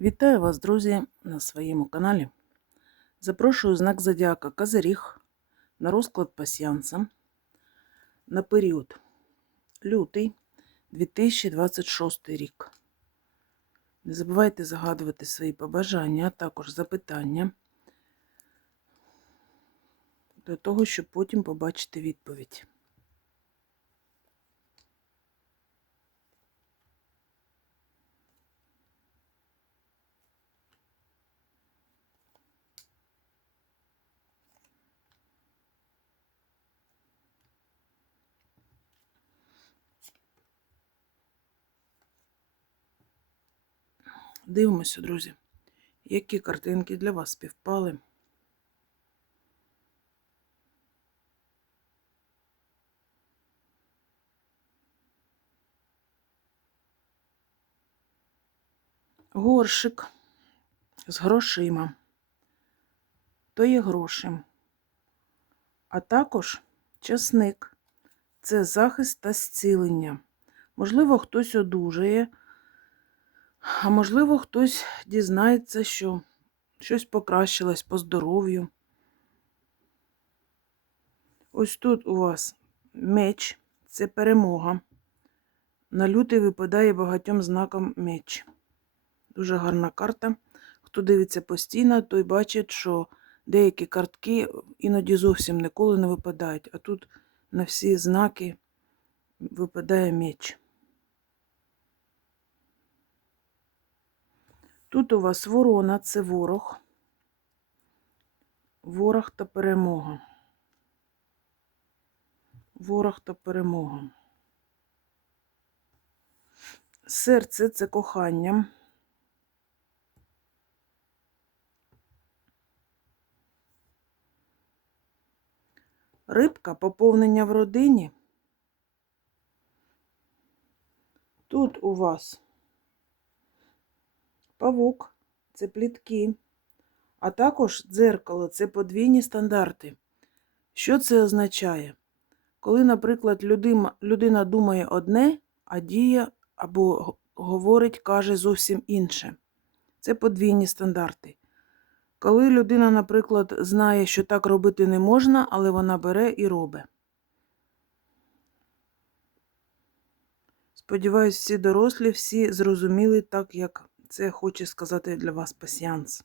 Вітаю вас, друзі, на своєму каналі. Запрошую знак Зодіака Козиріг на розклад пасіянса на період лютий 2026 рік. Не забувайте загадувати свої побажання, а також запитання для того, щоб потім побачити відповідь. Дивимося, друзі, які картинки для вас співпали. Горшик з грошима. То є гроші. А також часник це захист та зцілення. Можливо, хтось одужає. А можливо, хтось дізнається, що щось покращилось по здоров'ю. Ось тут у вас меч це перемога. На лютий випадає багатьом знаком меч. Дуже гарна карта. Хто дивиться постійно, той бачить, що деякі картки іноді зовсім ніколи не випадають, а тут на всі знаки випадає меч. Тут у вас ворона це ворог. Ворог та перемога. Ворог та перемога. Серце це кохання. Рибка поповнення в родині. Тут у вас павук це плітки, а також дзеркало це подвійні стандарти. Що це означає? Коли, наприклад, людина, людина думає одне, а діє або говорить, каже зовсім інше. Це подвійні стандарти. Коли людина, наприклад, знає, що так робити не можна, але вона бере і робить. Сподіваюсь, всі дорослі, всі зрозуміли так, як це хоче сказати для вас пасіанс.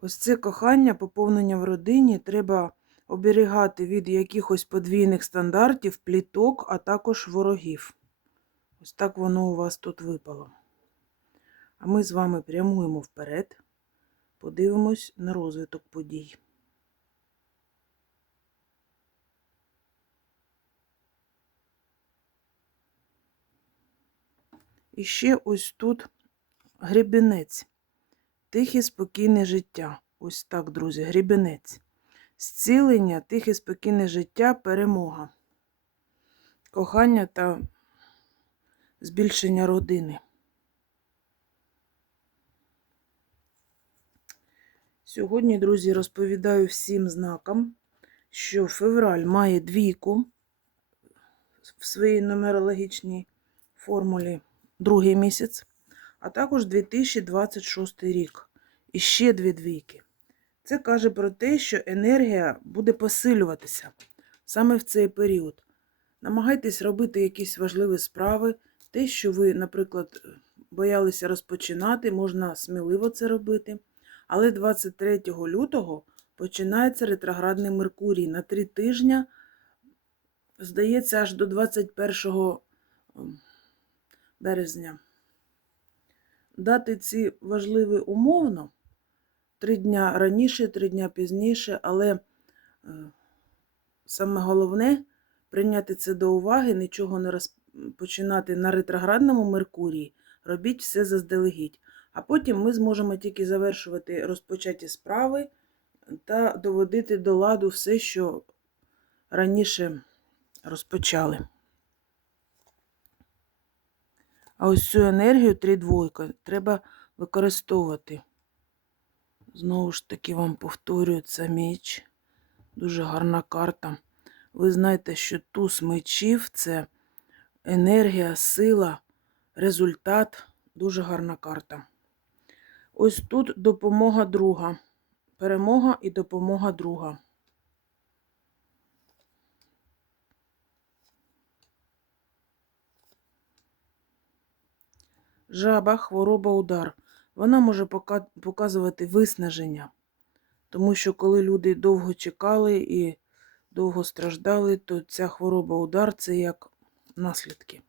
Ось це кохання, поповнення в родині треба оберігати від якихось подвійних стандартів, пліток, а також ворогів. Ось так воно у вас тут випало. А ми з вами прямуємо вперед, подивимось на розвиток подій. І ще ось тут гребінець. Тихе спокійне життя. Ось так, друзі, грібенець. Зцілення, тихе спокійне життя, перемога. Кохання та збільшення родини. Сьогодні, друзі, розповідаю всім знакам, що февраль має двійку в своїй нумерологічній формулі другий місяць а також 2026 рік. І ще дві двійки. Це каже про те, що енергія буде посилюватися саме в цей період. Намагайтесь робити якісь важливі справи. Те, що ви, наприклад, боялися розпочинати, можна сміливо це робити. Але 23 лютого починається ретроградний Меркурій на три тижні, здається, аж до 21 березня дати ці важливі умовно три дня раніше, три дня пізніше, але е, саме головне прийняти це до уваги, нічого не розпочинати на ретроградному Меркурії, робіть все заздалегідь. А потім ми зможемо тільки завершувати розпочаті справи та доводити до ладу все, що раніше розпочали. А ось цю енергію три двойка треба використовувати Знову ж таки вам повторюю, це меч. Дуже гарна карта. Ви знаєте, що туз мечів це енергія, сила, результат. Дуже гарна карта. Ось тут допомога друга. Перемога і допомога друга. Жаба, хвороба, удар. Вона може показувати виснаження. Тому що коли люди довго чекали і довго страждали, то ця хвороба удар це як наслідки.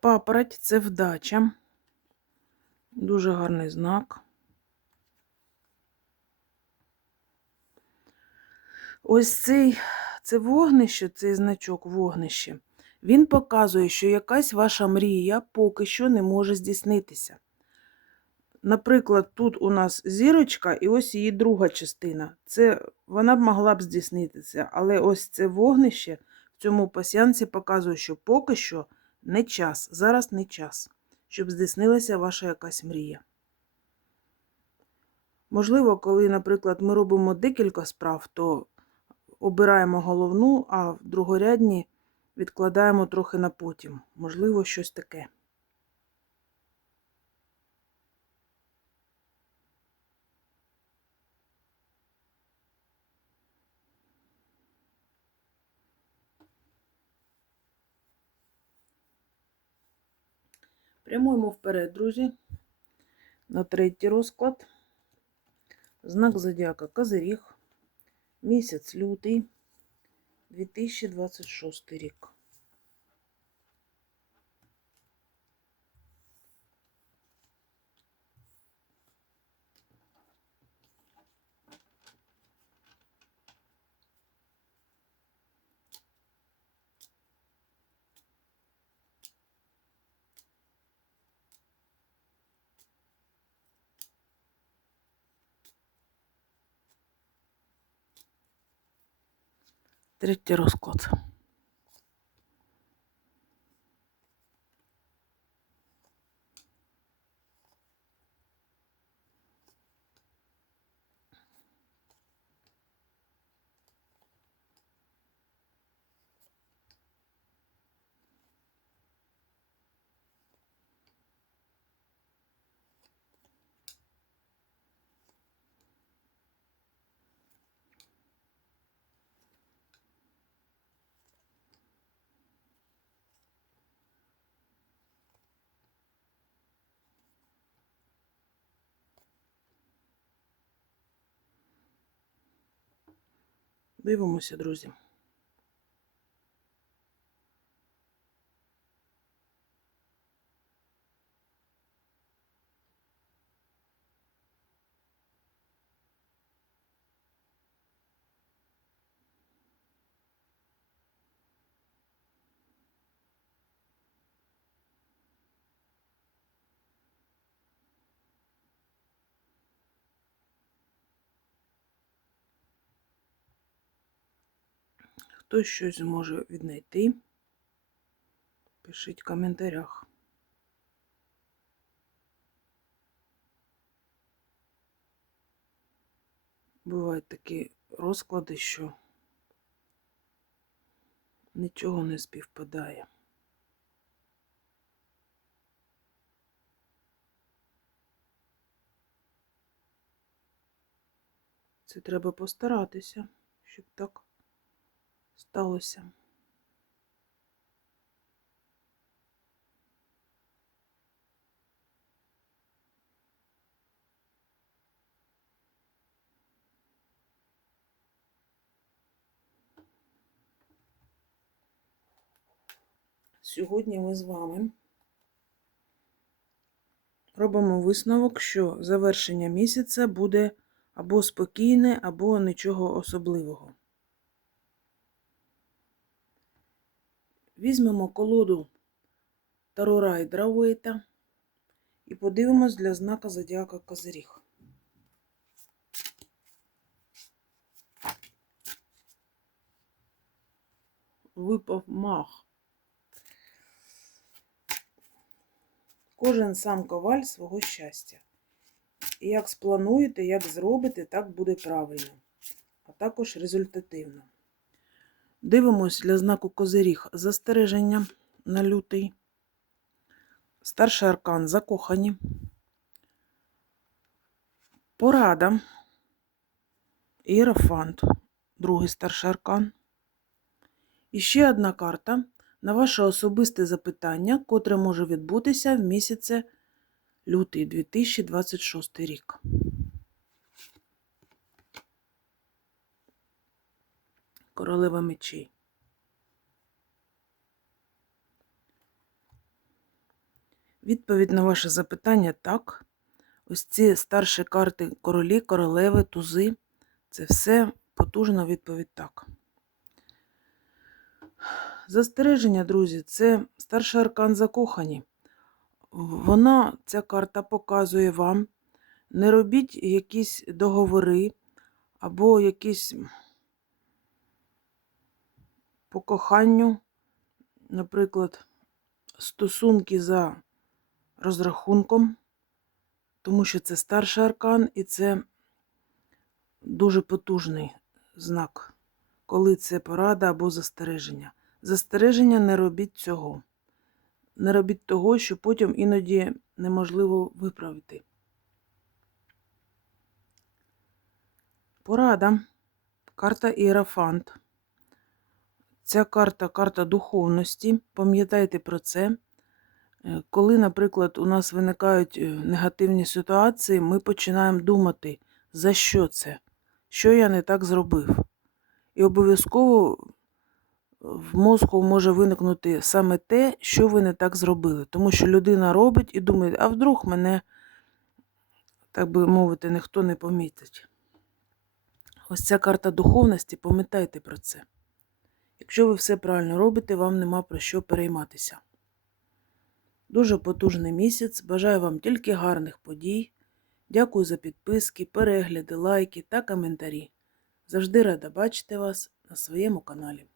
Папороть це вдача. Дуже гарний знак. Ось цей це вогнище, цей значок вогнище. Він показує, що якась ваша мрія поки що не може здійснитися. Наприклад, тут у нас зірочка, і ось її друга частина. Це вона б могла б здійснитися, але ось це вогнище в цьому пасіянці показує, що поки що не час, зараз не час, щоб здійснилася ваша якась мрія. Можливо, коли, наприклад, ми робимо декілька справ, то обираємо головну, а в другорядні відкладаємо трохи на потім. Можливо, щось таке. Прямуємо вперед, друзі. На третій розклад. Знак зодіака Козиріг. Місяць лютий 2026 рік. Третій розклад. Дивимося, друзі. Хтось щось зможе віднайти. Пишіть в коментарях. Бувають такі розклади, що нічого не співпадає. Це треба постаратися, щоб так сталося. Сьогодні ми з вами робимо висновок, що завершення місяця буде або спокійне, або нічого особливого. Візьмемо колоду Таро Райдера І подивимось для знака Зодіака Козиріг. Випав мах. Кожен сам коваль свого щастя. І як сплануєте, як зробите, так буде правильно, а також результативно. Дивимось для знаку Козиріг застереження на лютий. Старший аркан закохані. Порада. Іерофант. Другий старший аркан. І ще одна карта на ваше особисте запитання, котре може відбутися в місяці лютий 2026 рік. Королева мечей. Відповідь на ваше запитання так. Ось ці старші карти королі, королеви, тузи. Це все потужна відповідь так. Застереження, друзі, це старший аркан закохані. Вона, ця карта показує вам, не робіть якісь договори або якісь по коханню, наприклад, стосунки за розрахунком, тому що це старший аркан і це дуже потужний знак, коли це порада або застереження. Застереження не робіть цього. Не робіть того, що потім іноді неможливо виправити. Порада. Карта Іерафант. Ця карта карта духовності. Пам'ятайте про це. Е, Коли, наприклад, у нас виникають е, негативні ситуації, ми починаємо думати, за що це, що я не так зробив. І обов'язково в мозку може виникнути саме те, що ви не так зробили. Тому що людина робить і думає, а вдруг мене, так би мовити, ніхто не помітить. Ось ця карта духовності, пам'ятайте про це. Якщо ви все правильно робите, вам нема про що перейматися. Дуже потужний місяць. Бажаю вам тільки гарних подій. Дякую за підписки, перегляди, лайки та коментарі. Завжди рада бачити вас на своєму каналі.